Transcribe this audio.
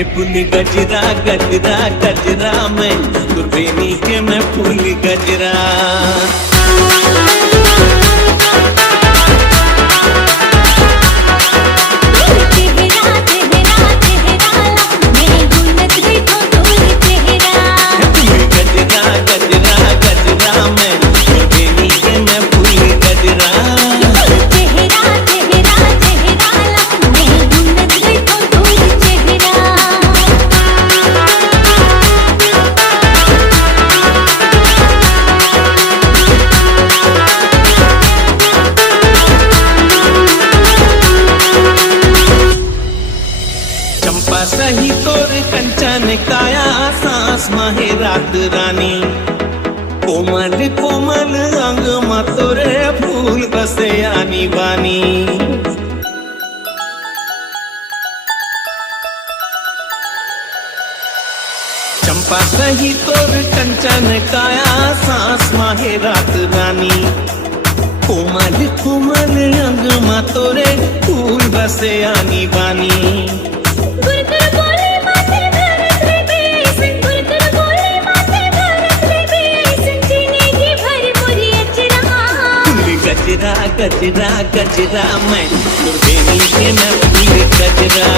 ए फूल गजरा गजरा गजरा मैं दुर्बेनी के मैं फूल गजरा। चंपा सही तोर कंचन काया सांस माहे रात रानी कोमल कोमल अंग मतोरे फूल बसे आनी बानी। चंपा सही तोर कंचन काया सांस माहे रात रानी कोमल कोमल अंग मतोरे फूल बसे आनी बानी। गजरा गजरा गजरा मैं दुर्बेनी के मैं फूल गजरा।